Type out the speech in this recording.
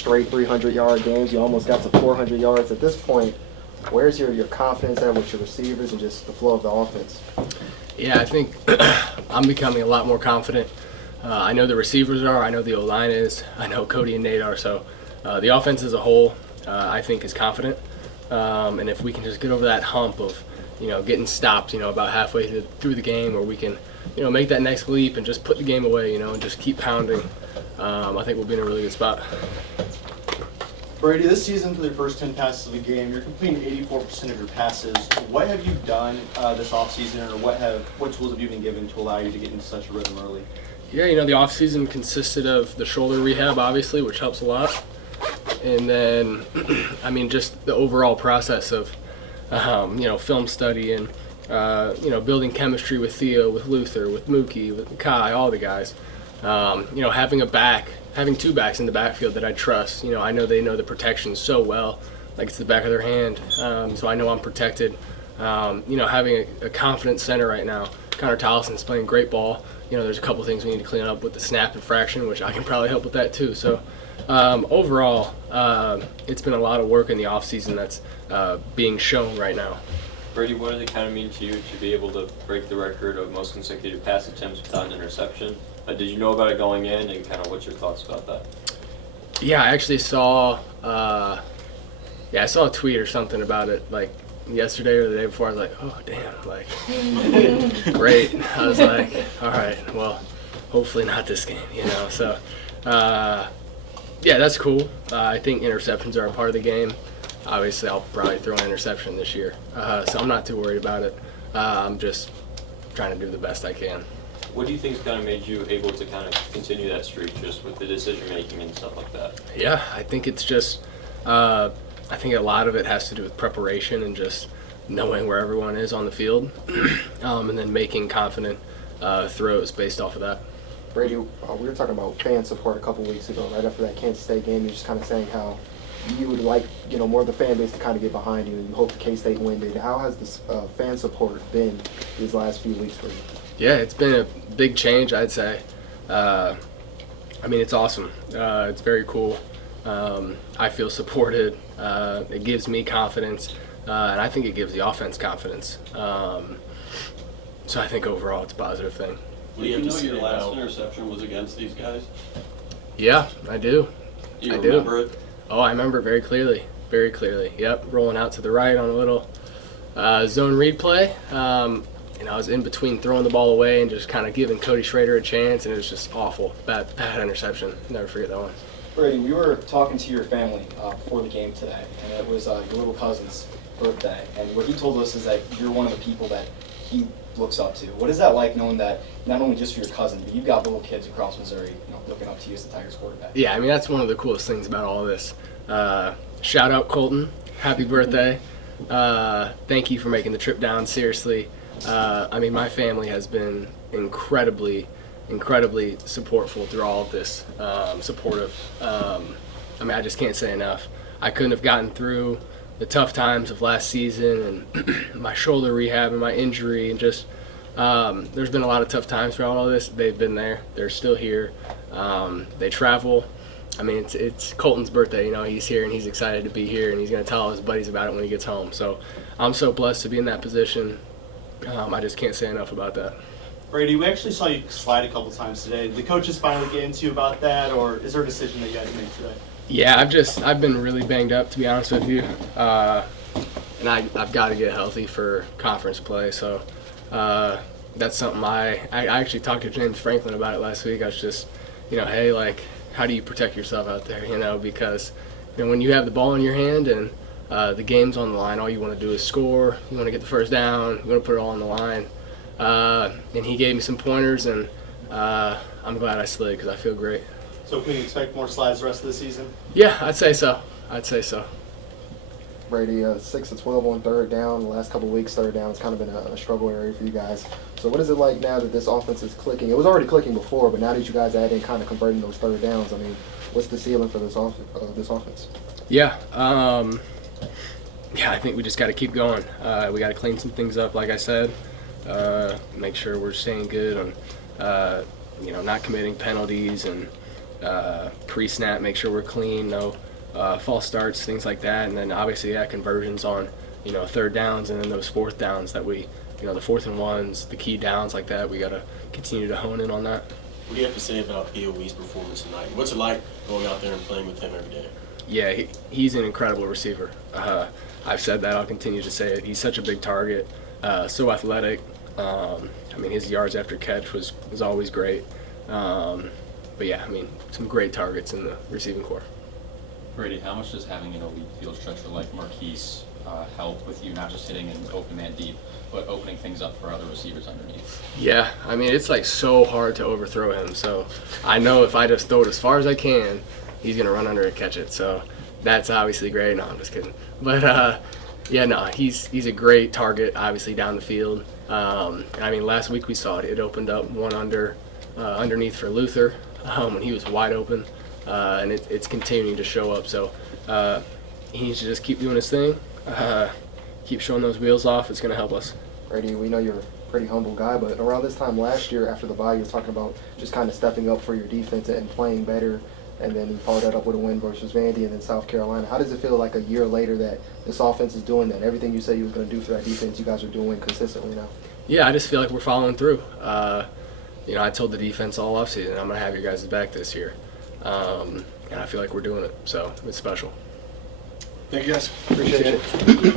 straight 300-yard games. You almost got to 400 yards. At this point, where's your confidence at with your receivers and just the flow of the offense? Yeah, I think I'm becoming a lot more confident. I know the receivers are. I know the O-line is. I know Cody and Nate are. So the offense as a whole, I think, is confident. And if we can just get over that hump of, getting stopped, about halfway through the game, where we can, make that next leap and just put the game away, and just keep pounding, I think we'll be in a really good spot. Brady, this season for the first 10 passes of the game, you're completing 84% of your passes. What have you done this offseason, or what tools have you been given to allow you to get into such a rhythm early? Yeah, the offseason consisted of the shoulder rehab, obviously, which helps a lot. And then, just the overall process of, film study and, building chemistry with Theo, with Luther, with Mookie, with Kai, all the guys. Having two backs in the backfield that I trust. I know they know the protection so well, like it's the back of their hand. So I know I'm protected. Having a confident center right now. Connor Tollison's playing great ball. There's a couple things we need to clean up with the snap infraction, which I can probably help with that too. So overall, it's been a lot of work in the offseason that's being shown right now. Brady, what does it kind of mean to you to be able to break the record of most consecutive pass attempts without an interception? Did you know about it going in, and kind of what's your thoughts about that? Yeah, I actually saw I saw a tweet or something about it like yesterday or the day before. I was like, oh damn, like great. I was like, all right, well, hopefully not this game, So that's cool. I think interceptions are a part of the game. Obviously, I'll probably throw an interception this year, so I'm not too worried about it. I'm just trying to do the best I can. What do you think's kind of made you able to kind of continue that streak, just with the decision making and stuff like that? Yeah, I think it's just, I think a lot of it has to do with preparation and just knowing where everyone is on the field, and then making confident throws based off of that. Brady, we were talking about fan support a couple weeks ago, right after that Kansas State game. You're just kind of saying how you would like, more of the fan base to kind of get behind you, and you hope the K-State win did. How has this fan support been these last few weeks for you? Yeah, it's been a big change, I'd say. It's awesome. It's very cool. I feel supported. It gives me confidence, and I think it gives the offense confidence. So I think overall it's a positive thing. Do you know your last interception was against these guys? Yeah, I do. Do you remember it? Oh, I remember very clearly. Very clearly. Yep, rolling out to the right on a little zone read play. I was in between throwing the ball away and just kind of giving Cody Schrader a chance, and it was just awful. Bad interception. Never forget that one. Brady, we were talking to your family before the game today, and it was your little cousin's birthday. And what he told us is that you're one of the people that he looks up to. What is that like, knowing that not only just for your cousin, but you've got little kids across Missouri, looking up to you as the Tigers quarterback? Yeah, that's one of the coolest things about all this. Shout out Colton. Happy birthday. Thank you for making the trip down. Seriously. My family has been incredibly supportful through all of this, supportive. I just can't say enough. I couldn't have gotten through the tough times of last season and my shoulder rehab and my injury, and just there's been a lot of tough times throughout all this. They've been there. They're still here. They travel. It's Colton's birthday. He's here and he's excited to be here, and he's going to tell his buddies about it when he gets home. So I'm so blessed to be in that position. I just can't say enough about that. Brady, we actually saw you slide a couple times today. Did the coaches finally get into you about that, or is there a decision that you had to make today? Yeah, I've been really banged up, to be honest with you, and I've got to get healthy for conference play. So that's something I actually talked to James Franklin about it last week. I was just, hey, like, how do you protect yourself out there? Because when you have the ball in your hand and the game's on the line, all you want to do is score. You want to get the first down. You want to put it all on the line. And he gave me some pointers, and I'm glad I slid because I feel great. So can we expect more slides the rest of the season? Yeah, I'd say so. Brady, 6 of 12 on third down. The last couple of weeks, third down has kind of been a struggle area for you guys. So what is it like now that this offense is clicking? It was already clicking before, but now that you guys add in kind of converting those third downs, what's the ceiling for this offense? Yeah, I think we just got to keep going. We got to clean some things up, like I said. Make sure we're staying good on, not committing penalties and pre-snap, make sure we're clean, no false starts, things like that. And then obviously, conversions on, third downs, and then those fourth downs that we, the 4th and 1s, the key downs like that. We got to continue to hone in on that. What do you have to say about BOE's performance tonight? What's it like going out there and playing with him every day? Yeah, he's an incredible receiver. I've said that. I'll continue to say it. He's such a big target, so athletic. His yards after catch was always great. But yeah, some great targets in the receiving corps. Brady, how much does having an elite field stretcher like Marquise help with you not just hitting an open man deep, but opening things up for other receivers underneath? Yeah, it's like so hard to overthrow him. So I know if I just throw it as far as I can, he's gonna run under and catch it. So that's obviously great. No, I'm just kidding. But he's a great target, obviously down the field. Last week we saw it. It opened up one underneath for Luther when he was wide open, and it's continuing to show up. So he needs to just keep doing his thing, keep showing those wheels off. It's going to help us. Brady, we know you're a pretty humble guy, but around this time last year after the bye, you were talking about just kind of stepping up for your defense and playing better, and then you followed that up with a win versus Vandy and then South Carolina. How does it feel like a year later that this offense is doing that? Everything you said you was going to do for that defense, you guys are doing consistently now. Yeah, I just feel like we're following through. I told the defense all offseason, I'm going to have your guys' back this year. And I feel like we're doing it, so it's special. Thank you, guys. Appreciate it.